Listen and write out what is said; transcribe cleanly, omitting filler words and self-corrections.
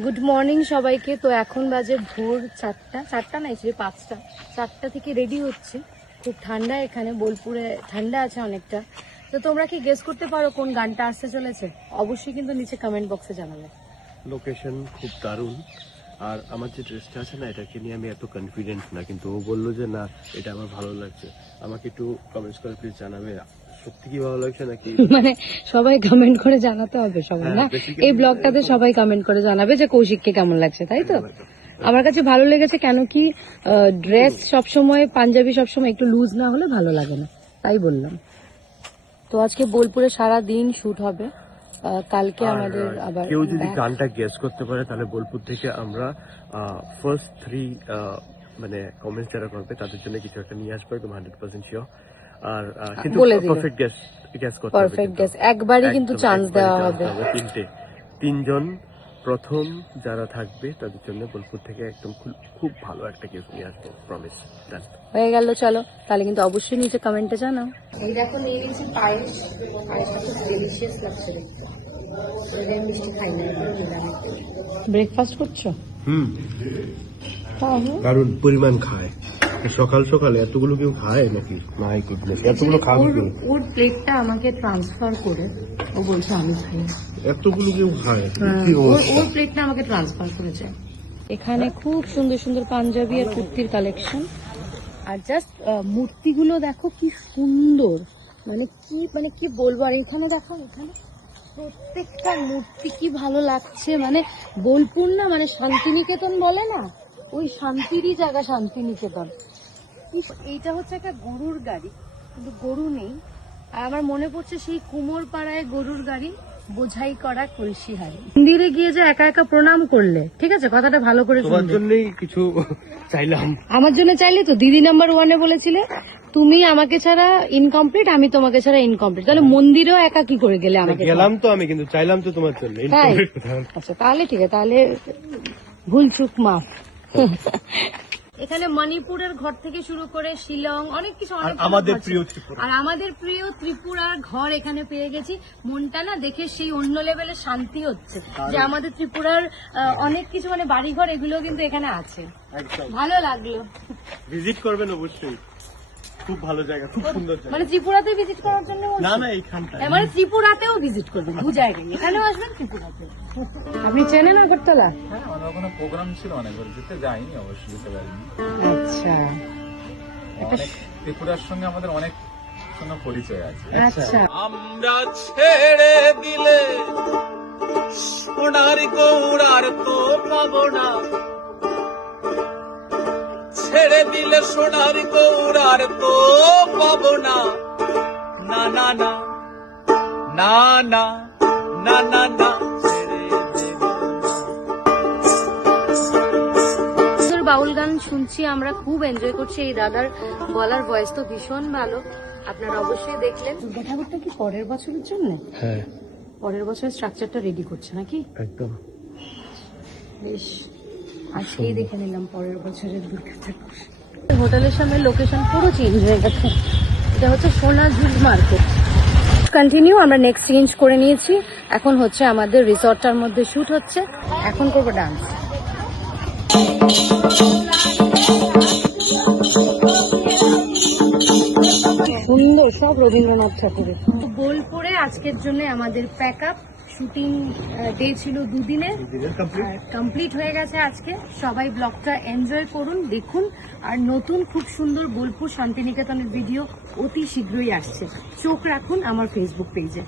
Good morning সবাইকে। তো এখন বাজে ভোর 4টা না, এসে 5টা। 4টা থেকে রেডি হচ্ছে। খুব ঠান্ডা এখানে, বোলপুরে ঠান্ডা আছে অনেকটা। তো তোমরা কি গেস করতে পারো কোন গানটা আসতে চলেছে? অবশ্যই কিন্তু নিচে কমেন্ট বক্সে জানাবে। লোকেশন খুব দারুণ, আর আমার যে ড্রেসটা আছে না, এটাকে নিয়ে আমি এত কনফিডেন্ট না, কিন্তু ও বললো যে না এটা আমার ভালো লাগছে। আমাকে একটু কমেন্টস করে প্লিজ জানাবে সত্যি কি ভালো লাগছে নাকি। মানে সবাই কমেন্ট করে জানাতে হবে সবাই না, এই ব্লগটাতে সবাই কমেন্ট করে জানাবে যে কৌশিককে কেমন লাগছে, তাই তো? আমার কাছে ভালো লেগেছে, কেন কি ড্রেস সবসময়, পাঞ্জাবি সবসময় একটু লুজ না হলে ভালো লাগে না, তাই বললাম। তো আজকে বোলপুরে সারা দিন শুট হবে, কালকে আমাদের আবার। কেউ যদি গানটা গেস করতে পারে তাহলে বোলপুর থেকে আমরা ফার্স্ট 3 মানে কমেন্টস যারা করবে তাদের জন্য কিছু একটা নিয়ে আসবো, একদম 100% শিওর। আর কিন্তু পারফেক্ট গেস করতে হবে, পারফেক্ট গেস একবারই কিন্তু চান্স দেওয়া হবে। তিনজন প্রথম যারা থাকবে তাদের জন্য বোলপুর থেকে একদম খুব ভালো একটা গেস নিয়ে আসবো, প্রমিস। ডান হয়ে গেল, চলো তাহলে কিন্তু অবশ্যই নিচে কমেন্টে জানাও। এই দেখো নিয়ে নিয়েছি পায়েস, পায়েসটা খুব ডেলিশিয়াস লাগছে দেখতে। মিষ্টি খাই না, ব্রেকফাস্ট করছো? দারুণ পরিমাণ খায়, সকাল সকালে এতগুলো কেউ খায় নাকি? মাই গুডনেস, এতগুলো খাবে কেউ? ওর প্লেটটা আমাকে ট্রান্সফার করে ও বলছে আমি খাই, এতগুলো কেউ খায়? ওর প্লেটটা আমাকে ট্রান্সফার করেছে। এখানে খুব সুন্দর সুন্দর পাঞ্জাবি আর কুর্তির কালেকশন, আর জাস্ট মূর্তিগুলো দেখো কি সুন্দর, মানে কি বলবো। আর এখানে দেখো, এখানে প্রত্যেকটা মূর্তি কি ভালো লাগছে। মানে বোলপুর না, মানে শান্তিনিকেতন বলে না, ওই শান্তিরই জায়গা শান্তিনিকেতন। এইটা হচ্ছে একটা গরুর গাড়ি, কিন্তু গরু নেই। আর আমার মনে পড়ছে সেই কুমোর পাড়ায় গরুর গাড়ি বোঝাই করা কলসি হাড়ি। মন্দিরে গিয়ে যে একা একা প্রণাম করলে, ঠিক আছে, কথাটা ভালো করে তোমার জন্যই কিছু চাইলাম। আমার জন্য চাইলে তো দিদি নাম্বার 1-এ বলেছিলে তুমি আমাকে ছাড়া ইনকমপ্লিট, আমি তোমাকে ছাড়া ইনকমপ্লিট, তাহলে মন্দিরেও একা কি করে গেলে? আমাকে গেলাম তো আমি, কিন্তু চাইলাম তো তোমার জন্য। আচ্ছা তাহলে ঠিক আছে, তাহলে ভুল চুক মাফ। এখানে মণিপুরের ঘর থেকে শুরু করে শিলং, অনেক কিছু, আমাদের প্রিয় ত্রিপুরা, আর আমাদের প্রিয় ত্রিপুরার ঘর এখানে পেয়ে গেছি। মনটা না দেখে সেই অন্য লেভেলে শান্তি হচ্ছে যে আমাদের ত্রিপুরার অনেক কিছু, মানে বাড়িঘর এগুলো কিন্তু এখানে আছে। ভালো লাগলো, ভিজিট করবেন অবশ্যই, খুব ভালো জায়গা, খুব সুন্দর জায়গা। মানে ত্রিপুরাতে ভিজিট করার জন্য? না না, এইখানটা মানে ত্রিপুরাতেও ভিজিট করবেন, দু জায়গায়, এখানেও আসবেন ত্রিপুরাতে। আপনি চেনেন আগরতলা? হ্যাঁ, আমার ওখানে প্রোগ্রাম ছিল অনেকবার, যেতে যাইনি অবশ্যই, যেতে পারিনি। আচ্ছা, অনেক ত্রিপুরার সঙ্গে আমাদের অনেক সঙ্গে পরিচয় আছে। আচ্ছা। আমরা ছেড়ে দিলে সোনার গৌড়ার তো পাবো না, ছেড়ে দিলে সোনার গৌড়ার তো পাবো না, না না না না না না না না, বাউল গান শুনছি আমরা, খুব এনজয় করছি। এই দাদার গলার ভয়েস তো ভীষণ ভালো, আপনারা অবশ্যই দেখলেন। দুর্গাঠাকুরটা কি পরের বছরের জন্য? হ্যাঁ, পরের বছরের স্ট্রাকচারটা রেডি করছে নাকি? একদম বেশ, আজকেই দেখে নিলাম পরের বছরের দুর্গাঠাকুর। হোটেলের সামনে লোকেশন পুরো চেঞ্জ হয়ে গেছে, এটা হচ্ছে সোনাঝুরি মার্কেট। কন্টিনিউ, আমরা নেক্সট চেঞ্জ করে নিয়েছি, এখন হচ্ছে আমাদের রিসর্টটার মধ্যে শুট হচ্ছে, এখন করবো ডান্স। সুন্দর সব রবীন্দ্রনাথ ঠাকুরের। বোলপুরে আজকের জন্য আমাদের প্যাক আপ, শুটিং ডে ছিল 2 দিনের, কমপ্লিট হয়ে গেছে আজকে। সবাই ব্লগটা এনজয় করুন, দেখুন, আর নতুন খুব সুন্দর বোলপুর শান্তিনিকেতনের ভিডিও অতি শীঘ্রই আসছে। চোখ রাখুন আমার ফেসবুক পেজে।